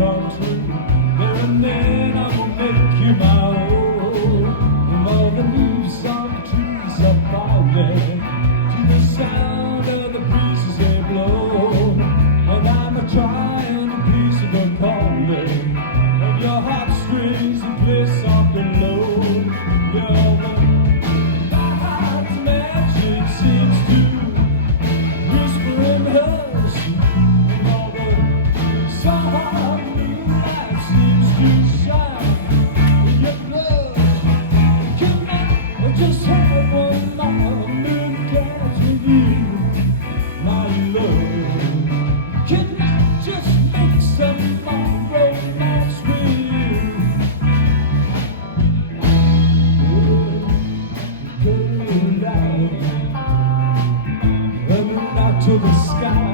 come true. There and then I will make you my own. And all the leaves on the trees are falling to the sound of the breezes they blow. And I'm a trying to please the calling of your heartstrings and play soft and low. You're the heart's magic seems to whisper and hush, and all the soft moonlight seems to shine in your blush. Can I just have one more moon dance with you, my love? Can I just make some more romance with you? Go down, running out to the sky.